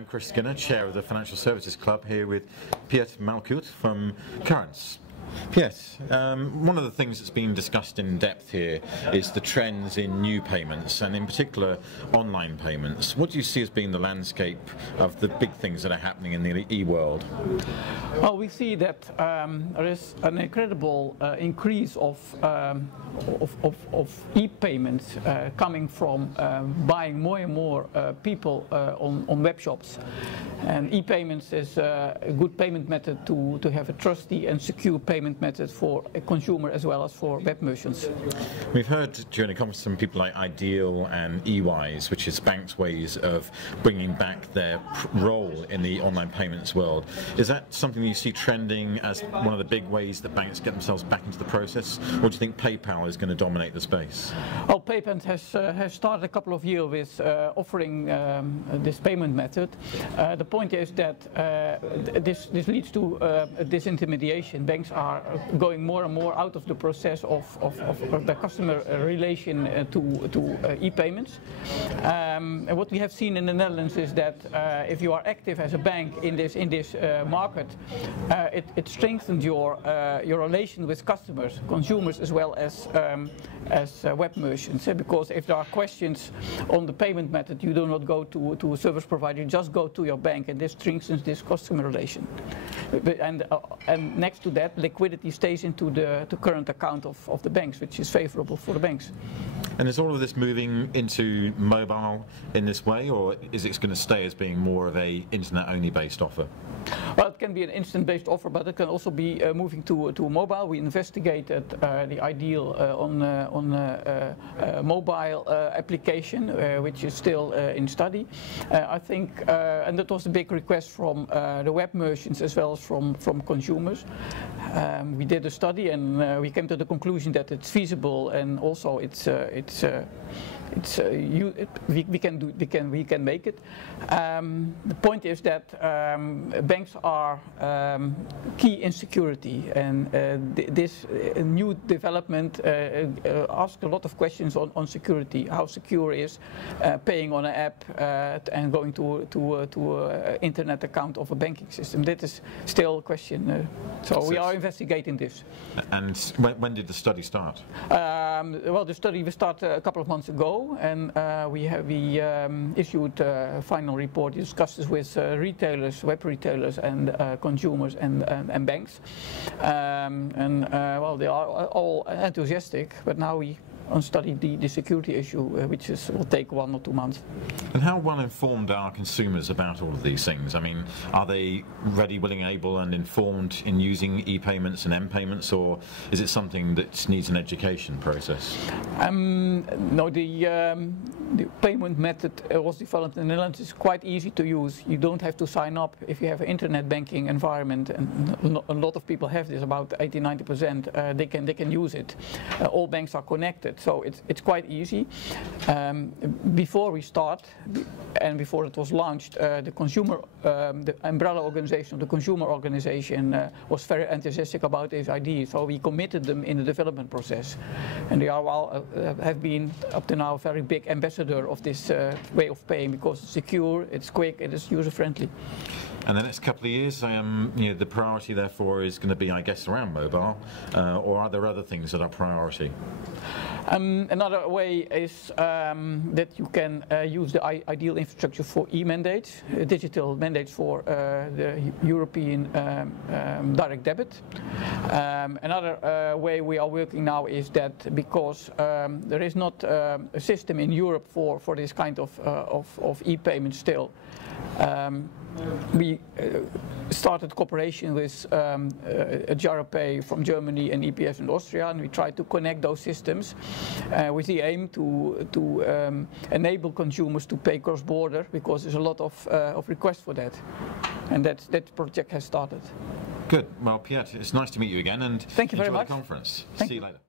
I'm Chris Skinner, Chair of the Financial Services Club, here with Piet Mallekoote from Currents. Piet, one of the things that's been discussed in depth here is the trends in new payments, and in particular online payments. What do you see as being the landscape of the big things that are happening in the e-world? Well, we see that there is an incredible increase of e-payments coming from buying more and more people on web shops. And e-payments is a good payment method to have a trusty and secure payment method for a consumer as well as for web merchants. We've heard during the conference from people like Ideal and eWise, which is banks' ways of bringing back their role in the online payments world. Is that something you see trending as one of the big ways that banks get themselves back into the process, or do you think PayPal is going to dominate the space? Well, PayPal has started a couple of years with offering this payment method. The point is that this leads to disintermediation. Banks are going more and more out of the process of the customer relation to e-payments. And what we have seen in the Netherlands is that if you are active as a bank in this market, it strengthens your relation with customers, consumers as well as web merchants. Because if there are questions on the payment method, you do not go to a service provider, you just go to your bank, and this strengthens this customer relation. And next to that, liquidity stays into the current account of the banks, which is favorable for the banks. And is all of this moving into mobile in this way, or is it going to stay as being more of a internet-only based offer? Well, it can be an instant-based offer, but it can also be moving to mobile. We investigated the Ideal on mobile application, which is still in study. I think, and that was a big request from the web merchants as well as from consumers. We did a study, and we came to the conclusion that it's feasible, and also we can make it. The point is that banks are key in security, and this new development asks a lot of questions on security. How secure is paying on an app and going to an internet account of a banking system? That is still a question. So we are investigating this. And when did the study start? Well, the study we started a couple of months ago, and we issued a final report. We discussed this with retailers, web retailers, and consumers and banks. Well, they are all enthusiastic, but now we study the security issue, which will take 1 or 2 months. And how well informed are consumers about all of these things? I mean, are they ready, willing, able and informed in using e-payments and m-payments, or is it something that needs an education process? No, the payment method was developed in the Netherlands. It's quite easy to use. You don't have to sign up if you have an internet banking environment, and a lot of people have this, about 80–90%. They can use it. All banks are connected. So it's quite easy. Before we start, and before it was launched, the umbrella organization, the consumer organization, was very enthusiastic about this idea. So we committed them in the development process, and they are have been up to now a very big ambassador of this way of paying, because it's secure, it's quick, it is user friendly. And the next couple of years, the priority therefore is going to be, I guess, around mobile, or are there other things that are priority? Another way is that you can use the Ideal infrastructure for e-mandates, digital mandates for the European direct debit. Another way we are working now is that because there is not a system in Europe for this kind of e-payment still, we started cooperation with Pay from Germany and IPS in Austria, and we tried to connect those systems with the aim to enable consumers to pay cross-border, because there's a lot of requests for that, and that project has started. Good. Well, Piet, it's nice to meet you again, and thank you very much. enjoy the conference. Thank See you you later.